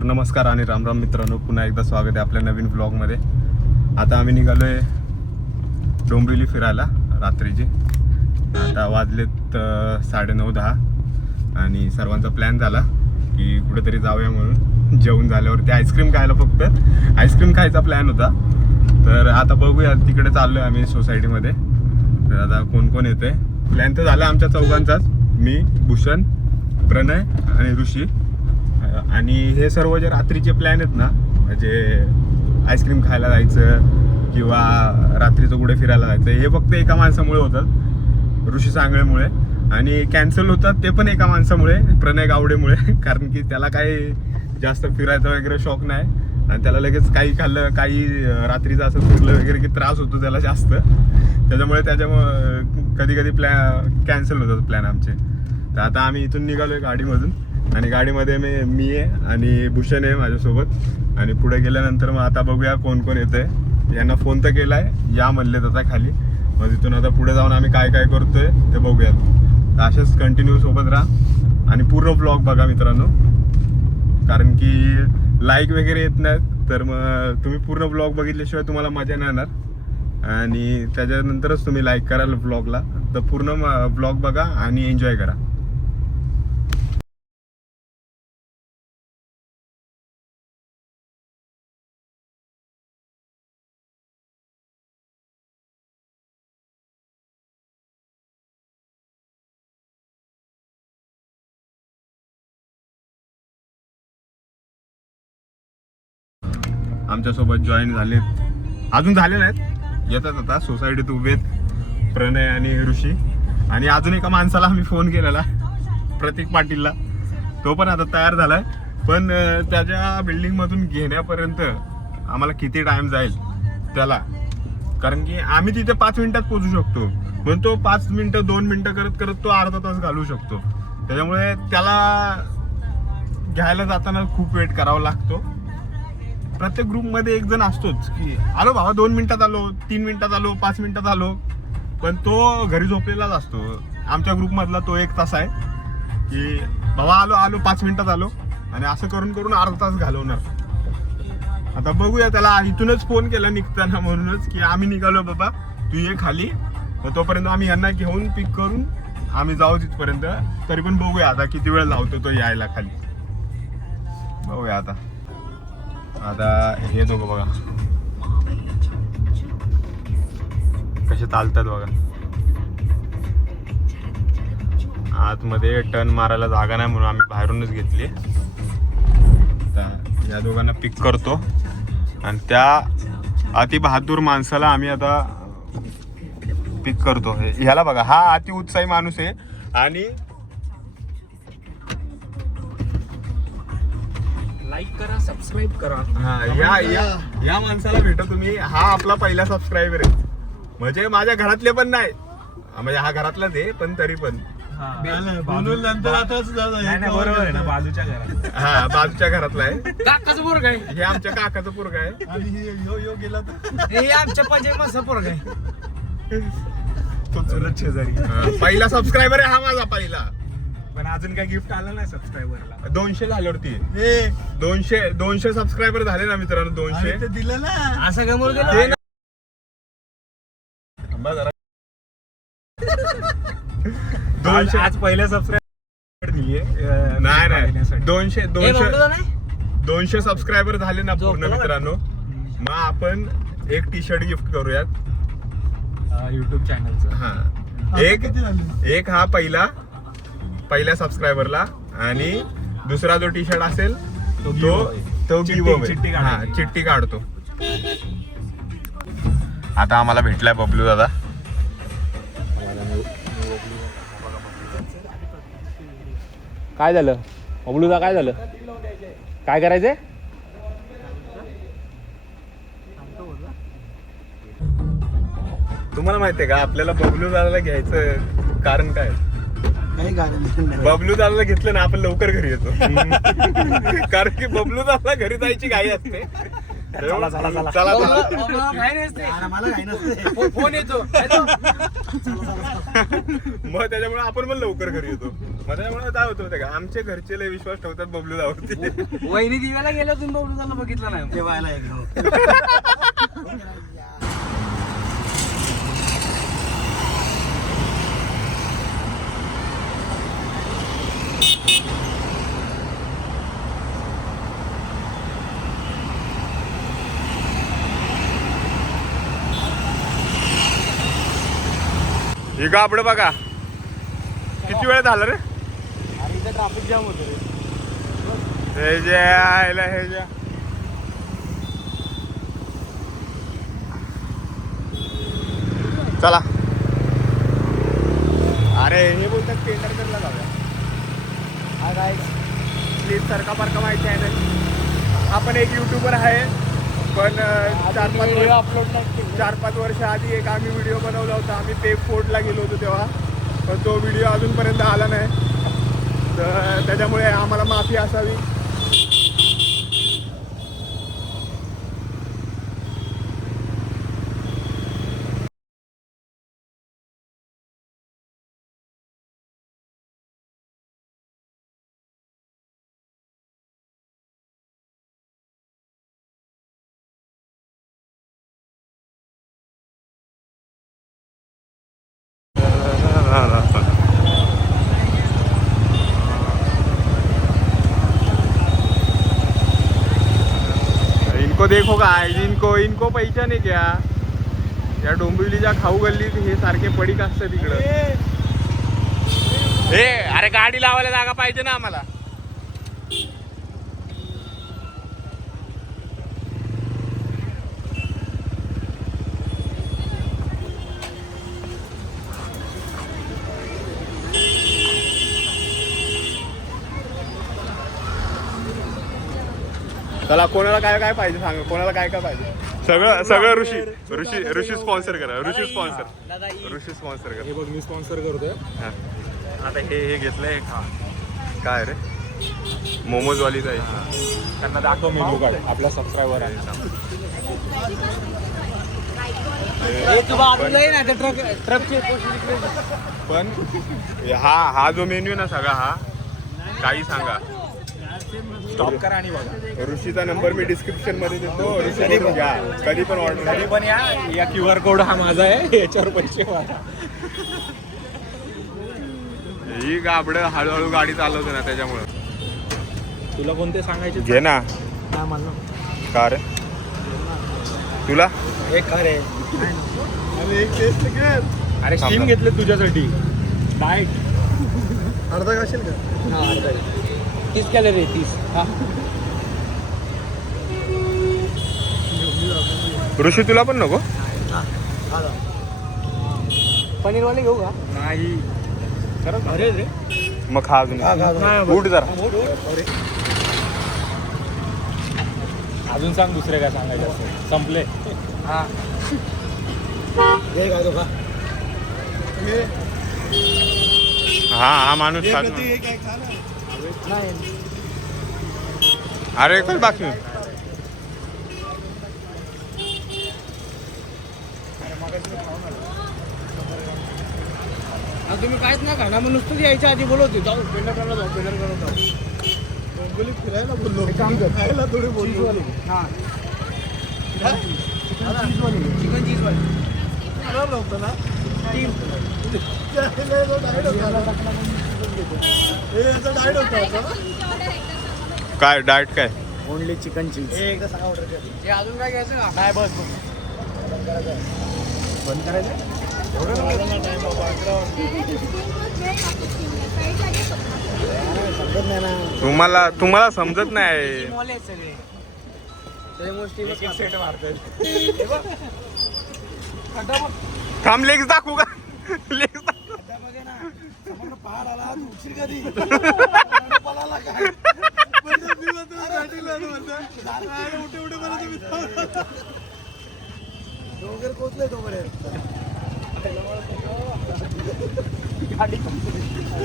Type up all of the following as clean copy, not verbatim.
तर नमस्कार आणि राम राम मित्रांनो, पुन्हा एकदा स्वागत आहे आपल्या नवीन ब्लॉगमध्ये. आता आम्ही निघालो आहे डोंबिवली फिरायला रात्रीची. आता वाजलेत 9:30-10 आणि सर्वांचा प्लॅन झाला की कुठेतरी जाऊया म्हणून. जेवण झाल्यावरती आईस्क्रीम खायला, फक्त आईस्क्रीम खायचा प्लॅन होता. तर आता बघूया, तिकडे चाललो आहे आम्ही सोसायटीमध्ये. तर आता कोण कोण येते. प्लॅन तर झाला आमच्या चौघांचाच, मी, भूषण, प्रणय आणि ऋषी. आणि हे सर्व जे रात्रीचे प्लॅन आहेत ना, म्हणजे आईस्क्रीम खायला जायचं किंवा रात्रीचं कुठे फिरायला जायचं, हे फक्त एका माणसामुळे होतात, ऋषी सांगळेमुळे. आणि कॅन्सल होतात ते पण एका माणसामुळे, प्रणय गावडेमुळे. कारण की त्याला काही जास्त फिरायचा वगैरे शौक नाही आणि त्याला लगेच काही खाल्लं, काही रात्रीचं असं फिरलं वगैरे की त्रास होतो त्याला जास्त. त्याच्यामुळे कधी कधी कॅन्सल होतात प्लॅन आमचे. तर आता आम्ही इथून निघालो आहे गाडीमधून आणि गाडीमध्ये मी आहे आणि भूषण आहे माझ्यासोबत. आणि पुढे गेल्यानंतर मग आता बघूया कोण कोण येतं आहे. यांना फोन तर केला आहे, या म्हणलेत आता खाली. मग तिथून आता पुढे जाऊन आम्ही काय काय करतोय ते बघूयात. तर असेच कंटिन्यू सोबत राहा आणि पूर्ण ब्लॉग बघा मित्रांनो, कारण की लाईक वगैरे येत नाहीत. तर मग तुम्ही पूर्ण ब्लॉग बघितल्याशिवाय तुम्हाला मजा नाही येणार आणि त्याच्यानंतरच तुम्ही लाईक कराल ब्लॉगला. तर पूर्ण ब्लॉग बघा आणि एन्जॉय करा. आमच्यासोबत जॉईन झालेत, अजून झाले नाहीत, येतात आता. सोसायटीत उभेत प्रणय आणि ऋषी. आणि अजून एका माणसाला आम्ही फोन केलेला, प्रतीक पाटीलला. तो पण आता तयार झालाय, पण त्याच्या बिल्डिंगमधून घेण्यापर्यंत आम्हाला किती टाइम जाईल त्याला. कारण की आम्ही तिथे 5 मिनिटात पोहोचू शकतो, पण तो 5 मिनिटं 2 मिनिटं करत करत तो अर्धा तास घालवू शकतो. त्याच्यामुळे त्याला घ्यायला जाताना खूप वेट करावा लागतो. प्रत्येक ग्रुपमध्ये एक जण असतोच की आलो बाबा, 2 मिनिटात आलो, 3 मिनिटात आलो, 5 मिनिटात आलो, पण तो घरी झोपलेलाच असतो. आमच्या ग्रुपमधला तो एक तास आहे की बाबा आलो 5 मिनिटात आलो, आणि असं करून करून अर्धा तास घालवणार. आता बघूया, त्याला इथूनच फोन केला निघताना म्हणूनच की आम्ही निघालो बाबा, तू ये खाली. मग तोपर्यंत आम्ही यांना घेऊन पिक करून आम्ही जाऊ तिथपर्यंत. तरी पण बघूया आता किती वेळ लावतो तो यायला खाली, बघूया आता. आता हे दोघं बघा कसे चालतात बघा. आतमध्ये टर्न मारायला जागा नाही म्हणून आम्ही बाहेरूनच घेतली. आता या दोघांना पिक करतो आणि त्या अति बहादूर माणसाला आम्ही आता पिक करतो. ह्याला बघा, हा अति उत्साही माणूस आहे. आणि लाईक करा, सबस्क्राईब करा. हा, या माणसाला भेटा तुम्ही. हा आपला पहिला सबस्क्रायबर आहे. म्हणजे माझ्या घरातले पण नाही, म्हणजे हा घरातलाच आहे, पण तरी पण नंतर बरोबर आहे ना, बाजूच्या घरात. हा, बाजूच्या घरातला आहे. काकाचं पोरग आहे हे आमच्या काकाचं पोरग आहे. आणि यो गेला हे आमच्या पंजाबचा पोरग आहे, तो चुलत शेजारी. पहिला सबस्क्रायबर आहे हा माझा पहिला. पण अजून काय गिफ्ट आलं नाही सबस्क्रायबरला. 200 झाल्यावरती 200 सबस्क्रायबर झाले ना मित्रांनो. 200 दिलं ना, असं गमोर गेलं. आज पहिल्या सबस्क्रायबर नाही 200 सबस्क्रायबर झाले ना पूर्ण मित्रांनो. मग आपण एक टी शर्ट गिफ्ट करूयात युट्यूब चॅनलचं. हा, एक हा पहिल्या सबस्क्रायबरला, आणि दुसरा जो टी शर्ट असेल तो चिठ्ठी काढतो. आता आम्हाला भेटलाय बबलू दादा. काय झालं बबलूदा, काय झालं, काय करायचंय? तुम्हाला माहितीये का आपल्याला बबलू दादाला घ्यायचं कारण काय? बबलू दादाला घेतलं ना आपण लवकर घरी येतो. कारण की बबलू दादाला घरी जायची घाई असते. चला फोन येतो मग त्याच्यामुळे आपण पण लवकर घरी येतो. मग त्याच्यामुळे काय होतं का आमचे घरचे लय विश्वास ठेवतात बबलू दावरती. वहिनी दिव्याला गेल्या तुम्ही बबलू त्यांना बघितलं नाही जेवायला एकदम. हे का आपलं बघा किती वेळ झाला रे. आणि इथं ट्रॅफिक जाम होतं रे. हे जे आयला हे जे चला. अरे हे बोलतात पेंढरकरला जाऊया. हा काय प्लीज सरका पारका माहिती आहे ना. आपण एक युट्यूबर आहे पण 4-5 वर्ष आधी एक आम्ही व्हिडिओ बनवला होता. आम्ही पेक फोर्टला गेलो होतो तेव्हा, पण तो व्हिडिओ अजूनपर्यंत आला नाही. तर त्याच्यामुळे आम्हाला माफी असावी. इनको देखो काय इनको पैसा नाही क्या. या डोंबिवलीच्या खाऊ गल्लीत हे सारखे पडीक असतं तिकडं. ए अरे गाडी लावायला जागा पाहिजे ना आम्हाला. चला कोणाला काय काय पाहिजे सांगा. कोणाला काय काय पाहिजे सगळं सगळं ऋषी स्पॉन्सर करा. ऋषी स्पॉन्सर करा. हे बघ मी स्पॉन्सर करतोय. हा. आता हे घेतलंय काय रे मोमोज वालीच आहे. त्यांना दाखव मेनू कार्ड आपल्या सबस्क्रायबर आहे. पण हा जो मेन्यू ना सगळा हा काही सांगा. स्टॉप करा आणि बघा. ऋषीचा नंबर मी डिस्क्रिप्शन मध्ये देतो. ऋषी घ्या कधी पण ऑर्डर. कधी पण या QR कोड हा माझा आहे. याच्यावर पैसे वाटा. ही गाबडं हळूहळू गाडी चालवतो ना त्याच्यामुळं. तुला कोणते सांगायचे घे ना. का रे तुला एक अरे अरे स्टीम घेतले तुझ्यासाठी. डाएट अर्धा घाशील का? हा अर्धा 30 कॅलरी 30. हा ऋषी तुला पण नको. पनीरवाले घेऊ का? नाही खरंच. अरे रे मग खा अजून. उठ जरा. अजून सांग दुसरे काय सांगायचे असं. संपले. हा हा माणूस खात नाही. अरे काय बाकी तुम्ही काहीच ना खाणार मग नुसतं यायच्या आधी बोलवते जाऊ पेंढरकरला जाऊ पेंढरकरला जाऊ. डोंबिवली फिरायला बोललो. खायला थोडी बोललो. हां चिकन चीजवाले खराब नव्हतं ना. डाएट होता काय डाएट काय. Only chicken cheese. एकदा सांगा ऑर्डर कर. हे अजून काय घ्यायचं का? नाही बस बंद करायचं. तुम्हाला समजत नाही. थांब लेग्स दाखवू का. लेग्स पहाड आला उशीर कधी पळाला काय डोंगर पोचले तोपर्यंत.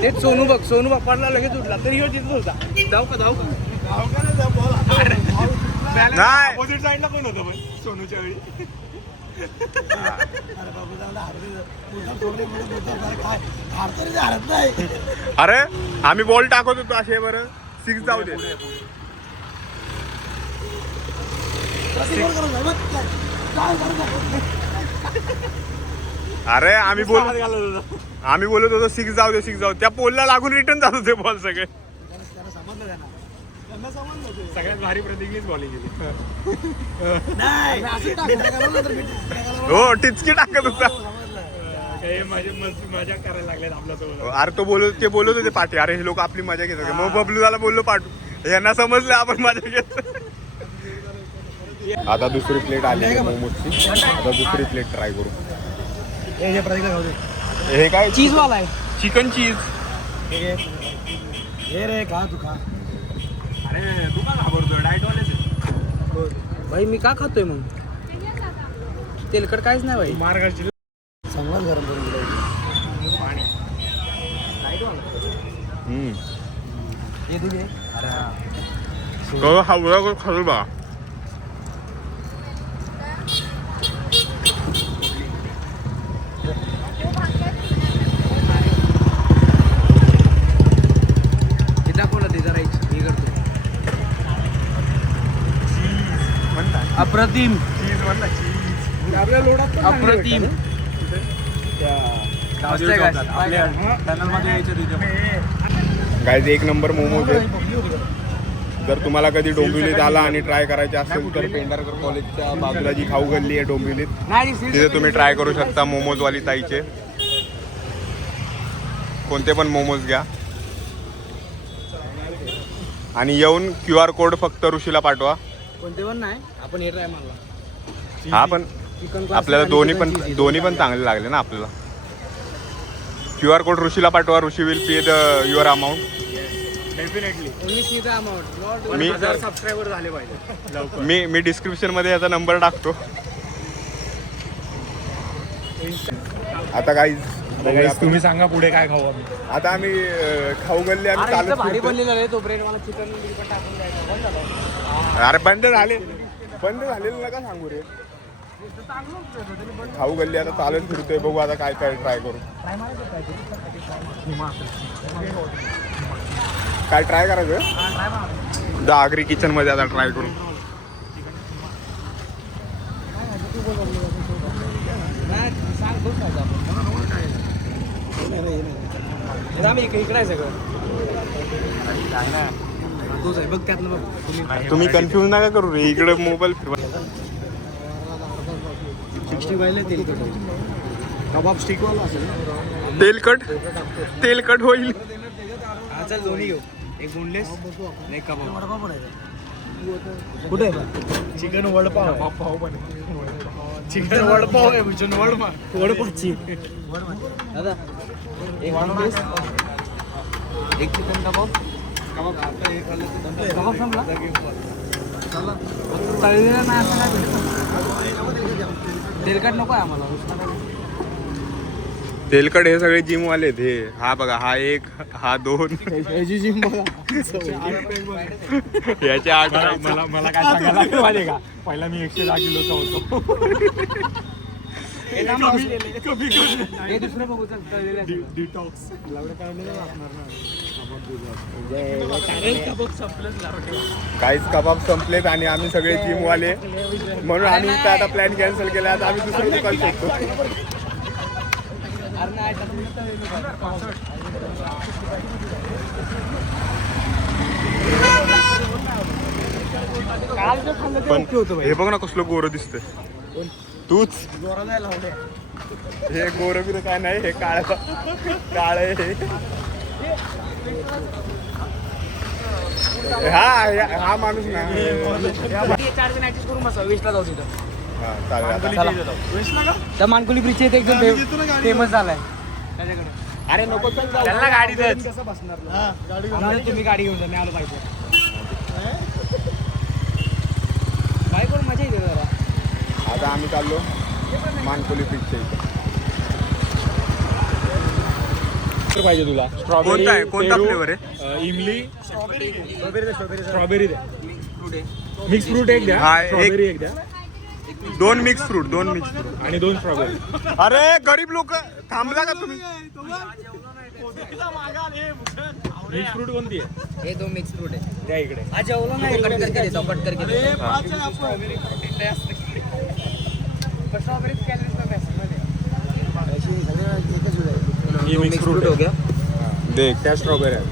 तेच सोनू बघ पडला लगेच उठला तरी ह्यो तिथं होता. जाऊ का गाव का नाही जा बोला. नाही. अपोजिट साईडला कोण होतं पण सोनूच्या वेळी. अरे आम्ही बॉल टाकत होतो असे बरं 6 जाऊ दे. अरे आम्ही बोलत होतो 6 जाऊ दे 6 जाऊ दे. त्या पोलला लागून रिटर्न जात होते बॉल सगळे. सगळ्यात भारी प्रतीकनीच बॉलिंग केली. हो टिचकी टाकत होता. मजा करायला लागल्यात आपल्यासोबत. अरे ते बोलत होते पाठी. अरे हे लोक आपली मजा घेत होते. मग बबलू झाला बोललो पाठू. यांना समजलं आपण मजा घेत. आता दुसरी प्लेट आली आहे मोमोजची. आता दुसरी प्लेट ट्राय करू. हे काय चीज वाला आहे. Chicken cheese. हे रे खा तू खा. अरे तू का घाबरतोय? डाएट वाले भाई मी का खातोय मग? तेलकट काहीच नाही भाई. मार्गाची चांगलाच गरम करून दिलं. पाणी. हे तू घे. हावळा खाऊ बा. दाखवलं ते जरा हे करतो. अप्रतिम चीज म्हणला चीज. आपल्या लोडात पण अप्रतिम. गाईज एक नंबर मोमोज आहे. जर तुम्हाला कधी डोंबिवलीत आला आणि ट्राय करायचे असेल तर पेंढारकर कॉलेजच्या बाजूला जी खाऊ गल्ली आहे डोंबिवलीत तिथे तुम्ही ट्राय करू शकता. मोमोजवाली ताईचे कोणते पण मोमोज घ्या आणि येऊन QR कोड फक्त ऋषीला पाठवा. कोणते पण नाही, आपण हे ट्राय मारला. हा पण आपल्याला दोन्ही पण चांगले लागले ना आपल्याला. QR कोड ऋषीला पाठवा. Rishi will pay the your amount. Definitely. मी सबस्क्रायबर झाले पाहिजे. मी डिस्क्रिप्शन मध्ये याचा नंबर टाकतो. आता गाईज तुम्ही सांगा पुढे काय खाऊ आम्ही. आता आम्ही खाऊ गल्ली आम्ही चालत भारी फिरतोय. बनलेला रे तो ब्रेड. मला चिकन पण टाकून द्यायचा. बंद झाला. अरे बंद झालेलं नका सांगू रे. खाऊ गल्ली आता चालत फिरतोय. बघू आता काय काय ट्राय करू. काय ट्राय करायचं? द आगरी किचन मध्ये आता ट्राय करू. इकडे आहे सगळं. तोच आहे बघ त्यातलं बघ. तुम्ही कन्फ्युज नका करू रे. इकडे मोबाईल फिरवा. 65 तेलकट कबाब स्टिक वाला असेल. तेलकट होईल. चल दोन्ही घेऊ. एक बोनलेस एक कबाब. वडापाव पण आहे. कुठे चिकन वडपाव. चिकन वडपाव आहे. भूषण वडपावची दादा एक बोनलेस एक चिकन कबाब. कबाब संपला. तळलेला नाही असं नाही भेटत. तेलकट नको आहे आम्हाला. तेलकट हे सगळे जिम वाले हे. हा बघा हा 1 हा 2 याची जिम बघा. याचे 8. मला काय सांगायला लागलं माहिती का? पहिला मी 110 किलोचा होतो. हे दुसरं बघू चल. तळलेलं आहे. डिटॉक्स काहीच कबाब संपलेत आणि आम्ही सगळे जिम वाले म्हणून आम्ही इथं आता प्लॅन कॅन्सल केला. आता आम्ही दुसरं दुकान शोधतो. पण हे बघ ना कसलं गोरं दिसतंय. तूच हे गोरं बिरं काय नाही. हे काळ आहे हे. हा माणूस ना. 4 जण ऍडजस्ट करून बसा. 20 ला जाऊ तिथं. हा चालेल आता. त्या मानकुली ब्रिज एकदम फेमस झालाय त्याच्याकडे. अरे नको त्यांना गाडी देत. तुम्ही गाडी घेऊन जा. मी आलो पाहिजे. बाईक वर मजा येते जरा. आता आम्ही चाललो मानकोली बीचच्या इथे. पाहिजे तुला कोणता आहे? कोणता फ्लेवर आहे? इमली स्ट्रॉबेरी द्या. मिक्स फ्रूट एक द्या. हा, एक. स्ट्रॉबेरी एक द्या. 2 मिक्स फ्रूट आणि 2 स्ट्रॉबेरी. अरे गरीब लोक थांबला का तुम्ही? मिक्स फ्रूट कोणती आहे? हे 2 मिक्स फ्रूट आहे. त्या इकडे. कट करके देतो, कट करके देतो. ही मिक्स फ्रूट हो गया. देख त्या स्ट्रॉबेरी आहे.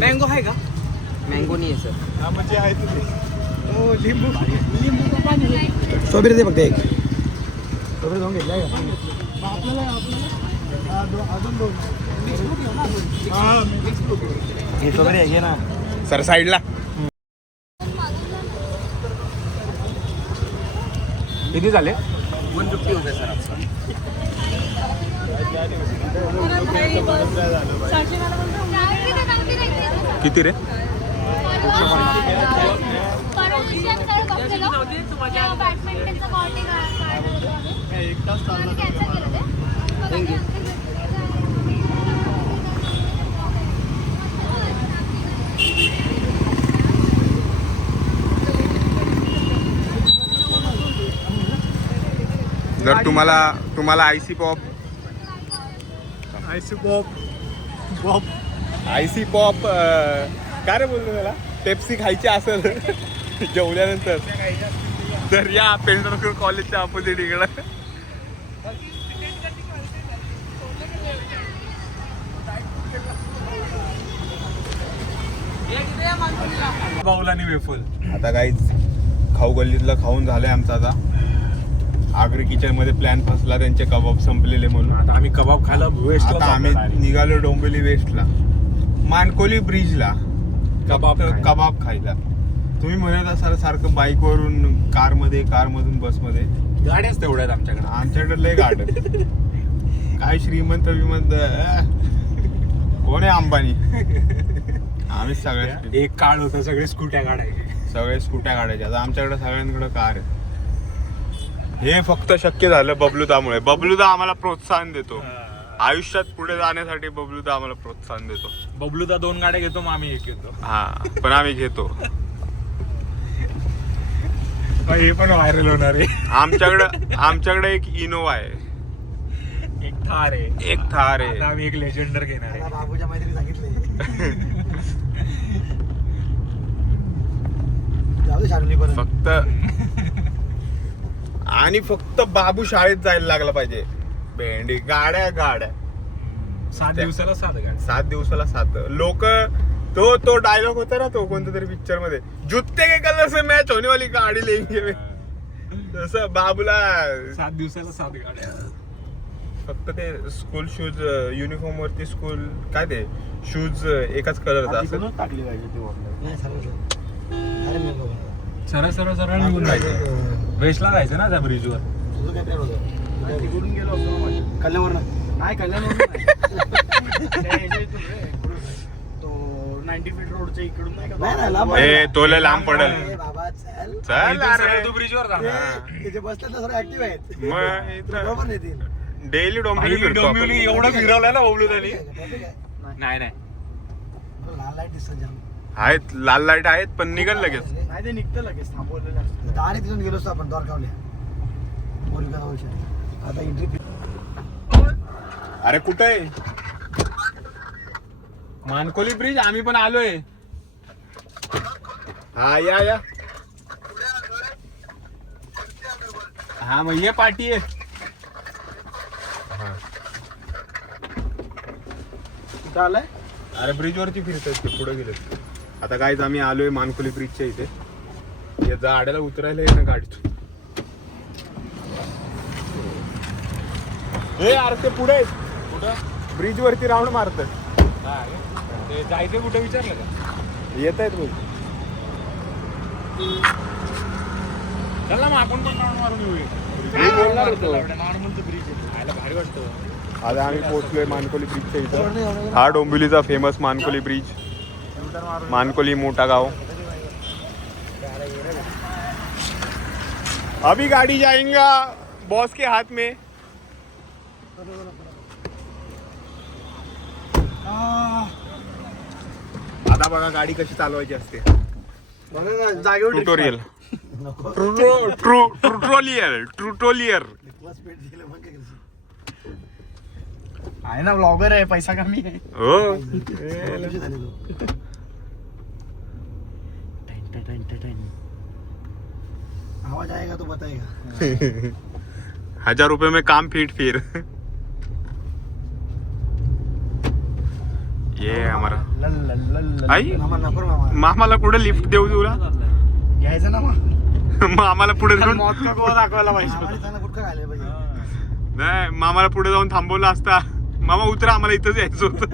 मँगो आहे का? मँगो नाही आहे सर. हा म्हणजे आहे तुम्ही. स्ट्रॉबेरी दे फक्त एक. स्ट्रॉबेरी जाऊन घेतलाय का? हे स्ट्रॉबेरी आहे ना. सर साईडला. किती झाले? 150 हो गया सर आपका. किती रे? जर तुम्हाला आयसी पॉप काय रे बोलतो मला पेप्सी खायची असेल जेवल्यानंतर तर या पेंढरकर कॉलेजच्या अपोजिट इकडं बाउलानी वेफल. आता काहीच खाऊ गल्लीतलं खाऊन झालंय आमचं. आता आगरी किचन मध्ये प्लॅन फसला, त्यांचे कबाब संपलेले म्हणून. आता आम्ही कबाब खायला आता आम्ही निघालो डोंबिवली वेस्टला, मानकोली ब्रिजला कबाब खायला. तुम्ही म्हणत असाल सारखं बाईकवरून कारमधून बसमध्ये. गाड्याच तेवढ्यात आमच्याकडे लय गाड काय श्रीमंत कोण आहे अंबानी? आम्ही सगळे एक काळ होता सगळे स्कूट्या काढायचे. आता आमच्याकडे सगळ्यांकडे कार आहे. हे फक्त शक्य झालं बबलूदामुळे. बबलूदा आम्हाला प्रोत्साहन देतो आयुष्यात पुढे जाण्यासाठी. बबलूदा आम्हाला प्रोत्साहन देतो. बबलूदा 2 गाड्या घेतो, मग आम्ही एक घेतो. हा पण आम्ही घेतो. हे पण व्हायरल होणार आहे. आमच्याकडे एक इनोवा आहे, एक थार आहे. आता आम्ही एक लेजेंडर घेणार आहे. बाबूच्या मैत्रिणी सांगितले. जाऊ दे शारुली परत. फक्त बाबू शाळेत जायला लागला पाहिजे. भेंडी गाड्या 7 दिवसाला 7 गाड्या. 7 दिवसाला 7 लोक. तो डायलॉग होता ना, तो कोणत्या तरी पिक्चर मध्ये, जुत्ते के कलर से मॅच होने वाली गाडी लेंगे. तसं बाबूला 7 दिवसाला 7 गाड्या. फक्त ते स्कूल शूज युनिफॉर्म वरती स्कूल काय ते शूज एकाच कलरचा असेल. टाकली पाहिजे ती अरे सरळ निघून जायचं. वेस्टला जायचं ना त्या ब्रिजवर. तुझं काय प्लॅन होतं? तिकडून गेलो असतो कल्याणवरनं. नाही कल्याणवरून तो 90 फीट रोडच्या इकडून नाही का? ए तो लय लांब पडेल. बाबा चल चल अरे तू ब्रिजवर जाणार. त्याचे बसले तर सर्व ऍक्टिव्ह आहेत. मग इथं बरोबर नेतील. डेली डोंबिवली एवढं फिरवलंय ना बबलूदानी. ट्रॅफिक आहे. नाही लाल लाईट दिसत जाम. आहेत, लाल लाईट आहेत पण निघल लगेच. नाही ते निघतं लगेच, थांबवलेलं असतं. डायरेक्ट तिथून गेलो असतो आपण द्वारकावल्या. आता एंट्री. अरे कुठं आहे मानकोली ब्रिज? आम्ही पण आलोय. हा या हा मग ये पार्टी आहे. कुठं आलाय? अरे ब्रिज वरती फिरतात ते, पुढे गेले. आता काहीच आम्ही आलोय मानकोली ब्रिजच्या इथे. या झाडाला उतरायला आहे ना गाडीतून. हे यार ते पुढे ब्रिज वरती राऊंड मारत. जायचं कुठे विचारलं का? येत आहेत बोल. चल ना मग आपण पण राऊंड मारून येऊया. मी बोलणार होतो. नॉर्मलचं ब्रिज आहे, भारी वाटतं. आता आम्ही पोहोचलोय मानकोली ब्रिजच्या इथं. हा डोंबिवलीचा फेमस मानकोली ब्रिज. मानकोली मोठा गाव. अभी गाड़ी जाएगा बॉस के हाथ में. आता बघा गाडी कशी चालवायची असते. जागेवर ट्युटोरियल. नको ट्रुटोलियर निकोलस पेट दिलं मग काय करशील? आहे ना ब्लॉगर आहे पैसा कमी आहे हो पैसे झाले तो. टैन, टैन, टैन, टैन, टैन. आवाज आएगा तो बताएगा 1000 रुपये में काम फिर ये हमारा आई? मामा नको रे मामा मामाला कुठे लिफ्ट देऊ तुला घ्यायचं ना मग मग आम्हाला पुढे जाऊन मौत का गोवा दाखवायला पाहिजे चांगला गुटखा खायला पाहिजे नाही मामाला पुढे जाऊन थांबवला असता मामा उतरा आम्हाला इथंच यायचं होतं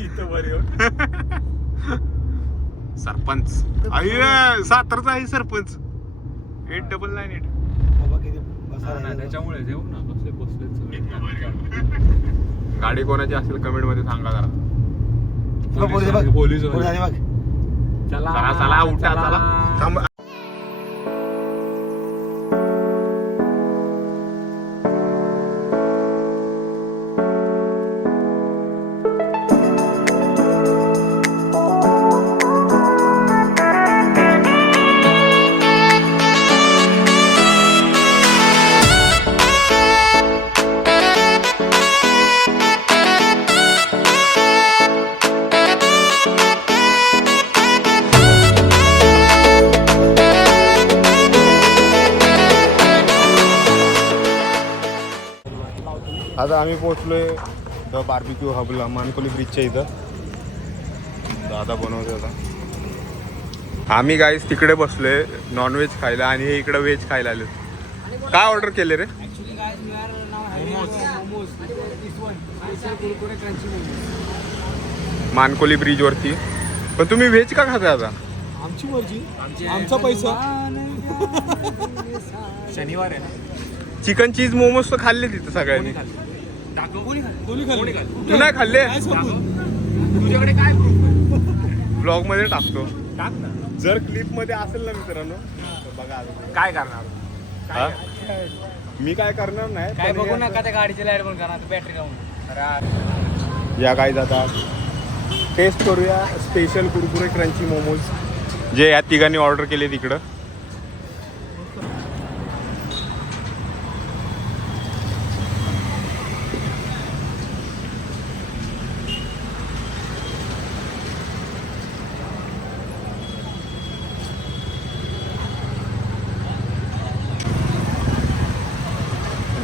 इथं वर येऊन सरपंच अय्य सातारचा आहे सरपंच 8998 बाबा किती बसायला त्याच्यामुळे येऊ ना बसले गाडी कोणाची असेल कमेंट मध्ये सांगा जरा पोलीस पुढे झाले बघ चला चला उठा चला थांब. आता आम्ही पोहोचलोय द बार्बिक्यू हबला मानकोली ब्रिजच्या इथं दादा बनवतो आता आम्ही गाईस तिकडे बसलोय नॉनव्हेज खायला आणि हे इकडे व्हेज खायला आले काय ऑर्डर केले रे मानकोली ब्रिज वरती पण तुम्ही व्हेज का खाता आता आमची मर्जी आमचा पैसा शनिवार आहे ना चिकन चीज मोमोज तर खाल्ले तिथं सगळ्यांनी तू नाही खाल्ले तुझ्याकडे काय प्रूफ ब्लॉग मध्ये टाकतो टाक ना जर क्लिप मध्ये असेल ना मित्रांनो तर बघा काय करणार हा? मी काय करणार नाही काय पण बघू हे नका त्या गाडीची लाईट बंद करा बॅटरी लावून या काय जातात टेस्ट करूया स्पेशल कुरकुरे क्रंची मोमोज जे या तिघांनी ऑर्डर केले तिकडं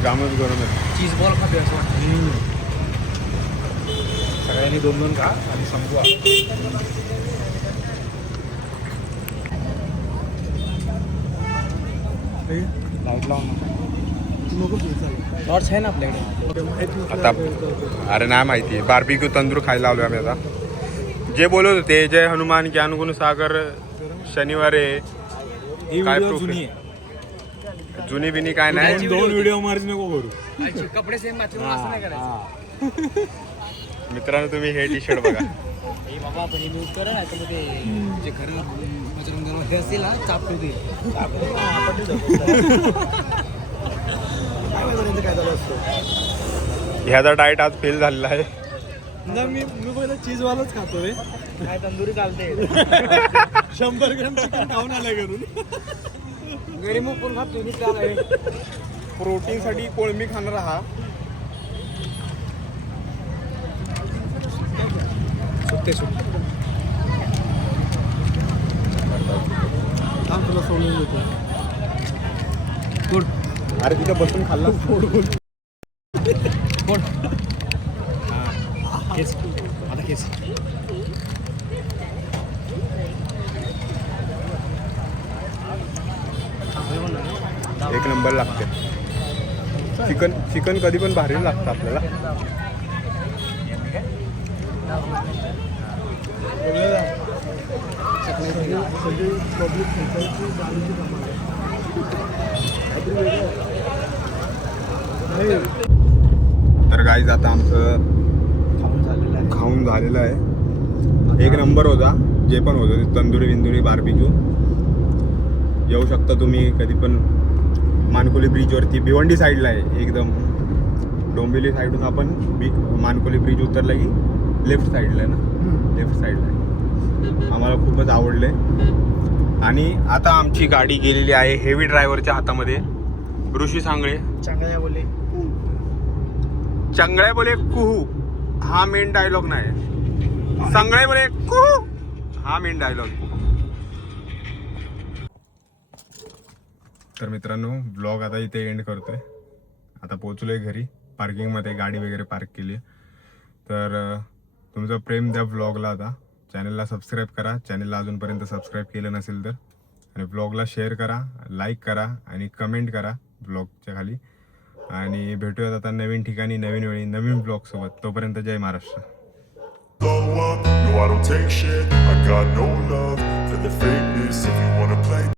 जामच गरम आहे चीज बॉल खाते असं वाटतं सगळ्यांनी 2-2 खा आणि संपवा लाईट लावून टॉर्च आहे ना आपल्याकडे आता अरे नाही माहिती बार्बिक्यू तंदूर खायला आलोय आम्ही आता जे बोलत होते जय हनुमान ज्ञान गुण सागर शनिवारे काय proof जुनी आहे? जुनी बिनी काय नाही 2 व्हिडिओ मार्ज नको करू कपडे सेम घातले असं नाही करायचं मित्रांनो तुम्ही हे टी शर्ट बघा हे बाबा आपण हे यूज करा नाही तर मग ते जे खरं बजरंग दल हे असेल ना चापतो ते काय झालं असतं ह्याचा डाएट आज फेल झालेला आहे मी पहिला चीजवालाच खातो रे काय तंदुरी चालते 100 ग्रॅम चिकन खाऊन आलाय घरून घरी मुकून खातो मी त्याला प्रोटीन साठी कोळंबी खाणार हा सुट्टे सुट्टे थांब तुला सोडून देतो गुड अरे तिथं बसून खाल्ला गुड केस आता केस एक नंबर लागते चिकन कधी पण भारी लागतं आपल्याला तर गाईज आता आमचं खाऊन झालेलं आहे एक नंबर होता जे पण होतं ते तंदुरी बिंदुरी बार्बिक्यू येऊ शकता तुम्ही कधी पण मानकोली ब्रिजवरती भिवंडी साईडला आहे एकदम डोंबिवली साईडून आपण मानकोली ब्रिज उतरला की लेफ्ट साईडला आहे ना लेफ्ट साईडला आहे आम्हाला खूपच आवडले आणि आता आमची गाडी गेलेली आहे हेवी ड्रायव्हरच्या हातामध्ये. ऋषी सांगळे चांगल्या बोले चांगळे बोले कुहू हा मेन डायलॉग नाही, सांगळे बोले कुहू हा मेन डायलॉग. तर मित्रांनो ब्लॉग आता इथे एंड करतोय. आता पोहोचलोय घरी. पार्किंगमध्ये गाडी वगैरे पार्क केली. तर तुमचं प्रेम द्या ब्लॉगला. आता चॅनलला सबस्क्राईब करा, चॅनलला अजूनपर्यंत सबस्क्राईब केलं नसेल तर, आणि ब्लॉगला शेअर करा, लाईक करा आणि कमेंट करा ब्लॉगच्या खाली. आणि भेटूयात आता नवीन ठिकाणी, नवीन वेळी, नवीन ब्लॉगसोबत. तोपर्यंत जय Maharashtra. Blow up, no I don't take shit. I got no love for the fakeness. If you wanna play